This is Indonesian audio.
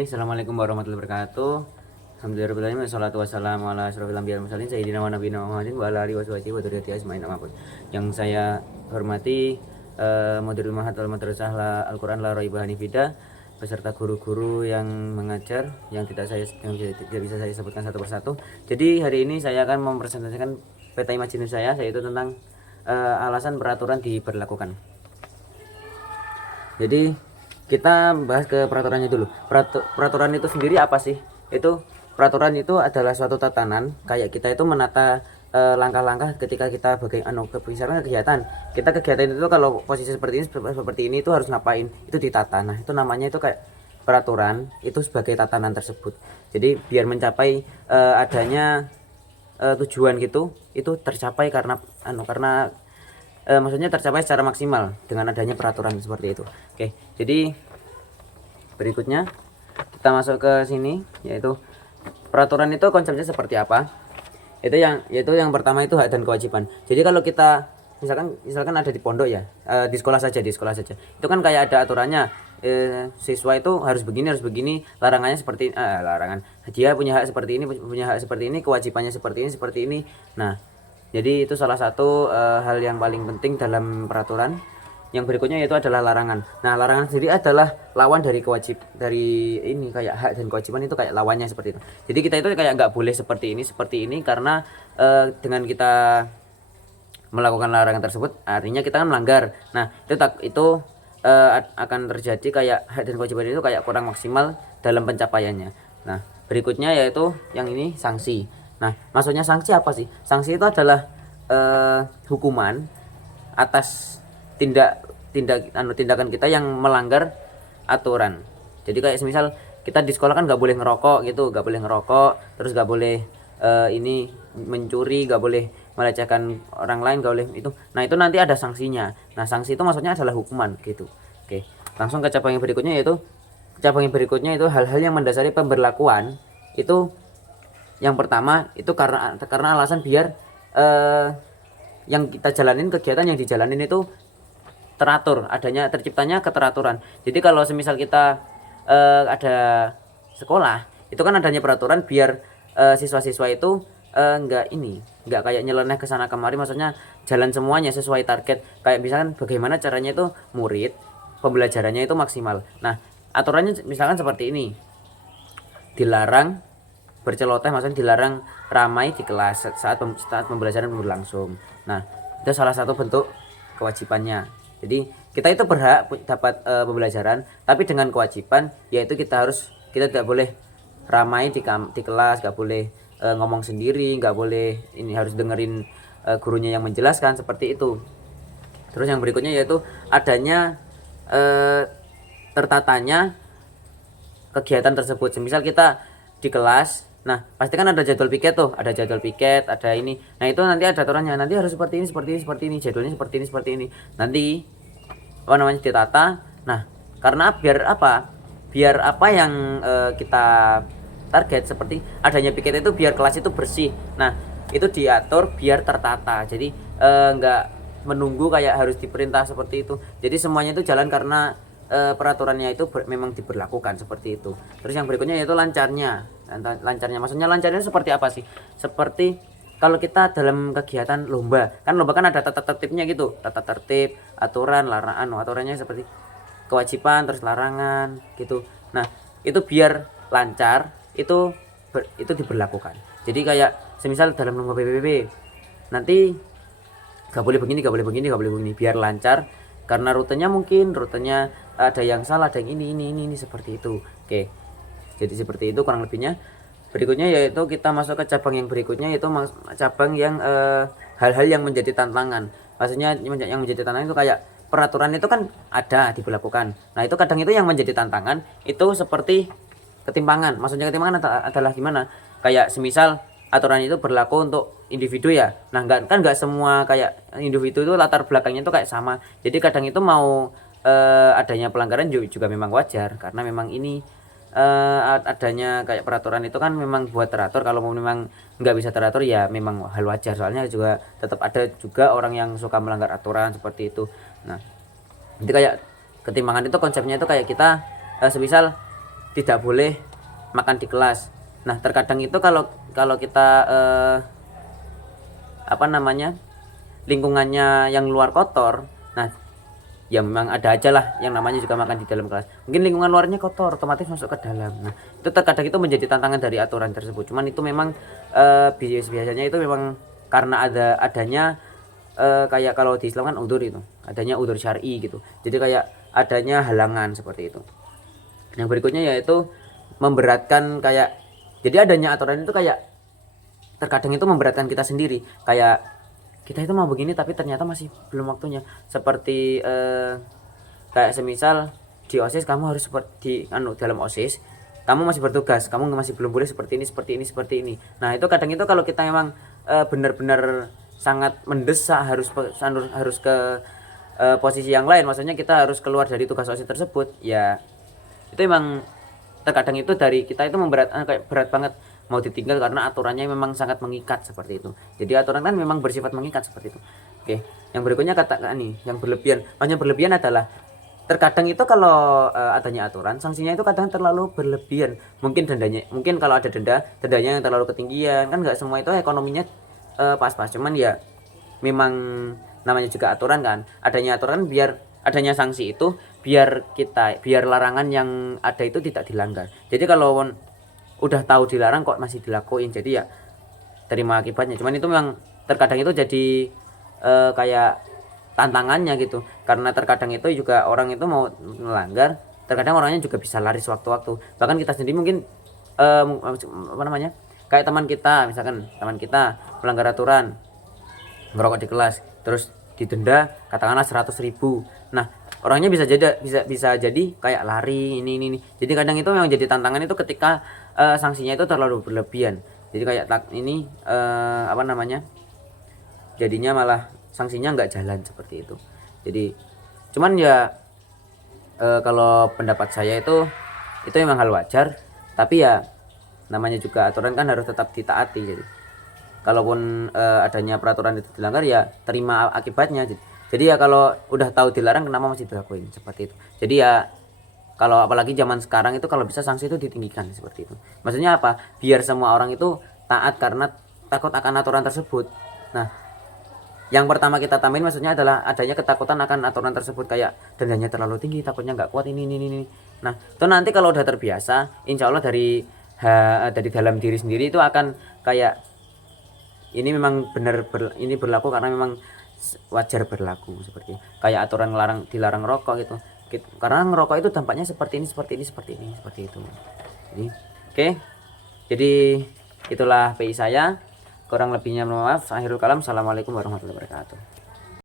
Oke, assalamualaikum warahmatullahi wabarakatuh. Alhamdulillahirobbilalamin wassalatu wassalamu ala asyrofil anbiya'i wal mursalin sayyidina wa nabiyina Muhammadin wa ala alihi washabihi wa dzurriyyatihi ajmain amma ba'd. Yang saya hormati Mudirul Ma'had wal Madrasah Al-Qur'an La Raiba Hanifida beserta guru-guru yang mengajar yang tidak bisa saya sebutkan satu persatu. Jadi hari ini saya akan mempresentasikan peta imajinasi saya, yaitu tentang alasan peraturan diberlakukan. Jadi kita bahas ke peraturannya dulu. Peraturan itu sendiri apa sih? Peraturan itu adalah suatu tatanan, kayak kita itu menata langkah-langkah ketika kita misalnya kegiatan itu kalau posisi seperti ini itu harus ngapain, itu ditata. Nah, itu namanya itu kayak peraturan, itu sebagai tatanan tersebut. Jadi biar mencapai adanya tujuan gitu, itu tercapai karena maksudnya tercapai secara maksimal dengan adanya peraturan seperti itu. Oke, jadi berikutnya kita masuk ke sini, yaitu peraturan itu konsepnya seperti apa. Yaitu yang pertama itu hak dan kewajiban. Jadi kalau kita misalkan ada di pondok ya, di sekolah saja itu kan kayak ada aturannya, siswa itu harus begini, larangannya seperti larangan, dia punya hak seperti ini, kewajibannya seperti ini. Nah, jadi itu salah satu hal yang paling penting dalam peraturan. Yang berikutnya yaitu adalah larangan. Nah, larangan sendiri adalah lawan dari kayak hak dan kewajiban, itu kayak lawannya seperti itu. Jadi kita itu kayak nggak boleh seperti ini karena dengan kita melakukan larangan tersebut artinya kita kan melanggar. Nah, itu akan terjadi kayak hak dan kewajiban itu kayak kurang maksimal dalam pencapaiannya. Nah, berikutnya yaitu yang ini sanksi. Nah, maksudnya sanksi apa sih? Sanksi itu adalah hukuman atas tindakan kita yang melanggar aturan. Jadi kayak semisal kita di sekolah kan nggak boleh ngerokok gitu, terus nggak boleh ini mencuri, nggak boleh melecehkan orang lain, nggak boleh itu. Nah, itu nanti ada sanksinya. Nah, sanksi itu maksudnya adalah hukuman gitu. Oke, langsung ke cabang yang berikutnya itu hal-hal yang mendasari pemberlakuan. Itu yang pertama itu karena alasan biar yang kita jalanin, kegiatan yang dijalanin itu teratur, terciptanya keteraturan. Jadi kalau semisal kita ada sekolah, itu kan adanya peraturan biar siswa-siswa itu nggak kayak nyeleneh ke sana kemari, maksudnya jalan semuanya sesuai target. Kayak misalkan bagaimana caranya itu murid pembelajarannya itu maksimal. Nah, aturannya misalkan seperti ini. Dilarang berceloteh, maksudnya dilarang ramai di kelas saat pembelajaran berlangsung. Nah, itu salah satu bentuk kewajibannya. Jadi kita itu berhak dapat pembelajaran, tapi dengan kewajiban yaitu kita tidak boleh ramai di kelas, nggak boleh ngomong sendiri, nggak boleh ini, harus dengerin gurunya yang menjelaskan seperti itu. Terus yang berikutnya yaitu adanya tertatanya kegiatan tersebut. Misal kita di kelas, nah pasti kan ada jadwal piket tuh, ada ini. Nah, itu nanti ada aturannya, nanti harus seperti ini, jadwalnya seperti ini. Nanti ditata. Nah, karena biar apa yang kita target, seperti adanya piket itu biar kelas itu bersih. Nah, itu diatur biar tertata. Jadi nggak menunggu kayak harus diperintah seperti itu. Jadi semuanya itu jalan karena peraturannya itu memang diberlakukan seperti itu. Terus yang berikutnya yaitu lancarnya. Maksudnya lancarnya seperti apa sih? Seperti kalau kita dalam kegiatan lomba kan ada tata tertibnya gitu, tata tertib, aturan, larangan. Aturannya seperti kewajiban, terus larangan gitu. Nah, itu biar lancar, itu diberlakukan. Jadi kayak semisal dalam lomba PBB nanti gak boleh begini, biar lancar, karena rutenya ada yang salah, ada yang ini seperti itu. Oke, jadi seperti itu kurang lebihnya. Berikutnya yaitu kita masuk ke cabang yang berikutnya, yaitu cabang yang hal-hal yang menjadi tantangan. Maksudnya yang menjadi tantangan itu kayak peraturan itu kan ada diberlakukan. Nah, itu kadang itu yang menjadi tantangan itu seperti ketimpangan. Maksudnya ketimpangan adalah gimana? Kayak semisal aturan itu berlaku untuk individu ya. Nah, nggak semua kayak individu itu latar belakangnya itu kayak sama. Jadi kadang itu mau adanya pelanggaran juga memang wajar, karena memang ini adanya kayak peraturan itu kan memang buat teratur. Kalau memang nggak bisa teratur ya memang hal wajar, soalnya juga tetap ada juga orang yang suka melanggar aturan seperti itu. Nah, jadi kayak ketimpangan itu konsepnya itu kayak kita semisal tidak boleh makan di kelas. Nah terkadang itu kalau kita apa namanya, lingkungannya yang luar kotor, nah ya memang ada aja lah yang namanya juga makan di dalam kelas. Mungkin lingkungan luarnya kotor, otomatis masuk ke dalam. Nah itu terkadang itu menjadi tantangan dari aturan tersebut. Cuman itu memang biasanya itu memang karena adanya kayak kalau di Islam kan udzur, itu adanya udzur syar'i gitu. Jadi kayak adanya halangan seperti itu. Yang berikutnya yaitu memberatkan, kayak jadi adanya aturan itu kayak terkadang itu memberatkan kita sendiri, kayak kita itu mau begini tapi ternyata masih belum waktunya. Seperti kayak semisal di OSIS kamu harus seperti dalam OSIS kamu masih bertugas, kamu masih belum boleh seperti ini seperti ini seperti ini. Nah itu kadang itu kalau kita memang benar-benar sangat mendesak harus ke posisi yang lain, maksudnya kita harus keluar dari tugas OSIS tersebut, ya itu emang terkadang itu dari kita itu kayak berat banget mau ditinggal karena aturannya memang sangat mengikat seperti itu. Jadi aturan kan memang bersifat mengikat seperti itu. Oke, yang berikutnya katakan nih, yang berlebihan. Maksudnya berlebihan adalah terkadang itu kalau adanya aturan, sanksinya itu kadang terlalu berlebihan. Mungkin dendanya, mungkin kalau ada dendanya yang terlalu ketinggian, kan nggak semua itu ekonominya pas-pas. Cuman ya memang namanya juga aturan kan. Adanya aturan biar adanya sanksi itu biar larangan yang ada itu tidak dilanggar. Jadi kalau udah tahu dilarang kok masih dilakuin, jadi ya terima akibatnya. Cuman itu memang terkadang itu jadi kayak tantangannya gitu, karena terkadang itu juga orang itu mau melanggar, terkadang orangnya juga bisa lari sewaktu-waktu. Bahkan kita sendiri mungkin apa namanya, kayak misalkan teman kita melanggar aturan ngerokok di kelas terus didenda katakanlah 100.000. Nah orangnya bisa jadi kayak lari ini. Jadi kadang itu memang jadi tantangan itu ketika sanksinya itu terlalu berlebihan. Jadi kayak ini apa namanya, jadinya malah sanksinya nggak jalan seperti itu. Jadi cuman ya kalau pendapat saya itu memang hal wajar, tapi ya namanya juga aturan kan harus tetap ditaati. Jadi kalaupun adanya peraturan itu dilanggar ya terima akibatnya. Jadi ya kalau udah tahu dilarang kenapa masih dilakuin seperti itu. Jadi ya kalau apalagi zaman sekarang itu kalau bisa sanksi itu ditinggikan seperti itu. Maksudnya apa? Biar semua orang itu taat karena takut akan aturan tersebut. Nah yang pertama kita tambahin maksudnya adalah adanya ketakutan akan aturan tersebut, kayak dendanya terlalu tinggi, takutnya nggak kuat ini. Nah itu nanti kalau udah terbiasa, insya Allah dari dalam diri sendiri itu akan kayak ini memang ini berlaku karena memang wajar berlaku, seperti kayak aturan dilarang rokok gitu. Karena ngerokok itu dampaknya seperti ini seperti itu. Jadi oke. Jadi itulah PI saya, kurang lebihnya mohon maaf. Akhirul kalam, assalamualaikum warahmatullahi wabarakatuh.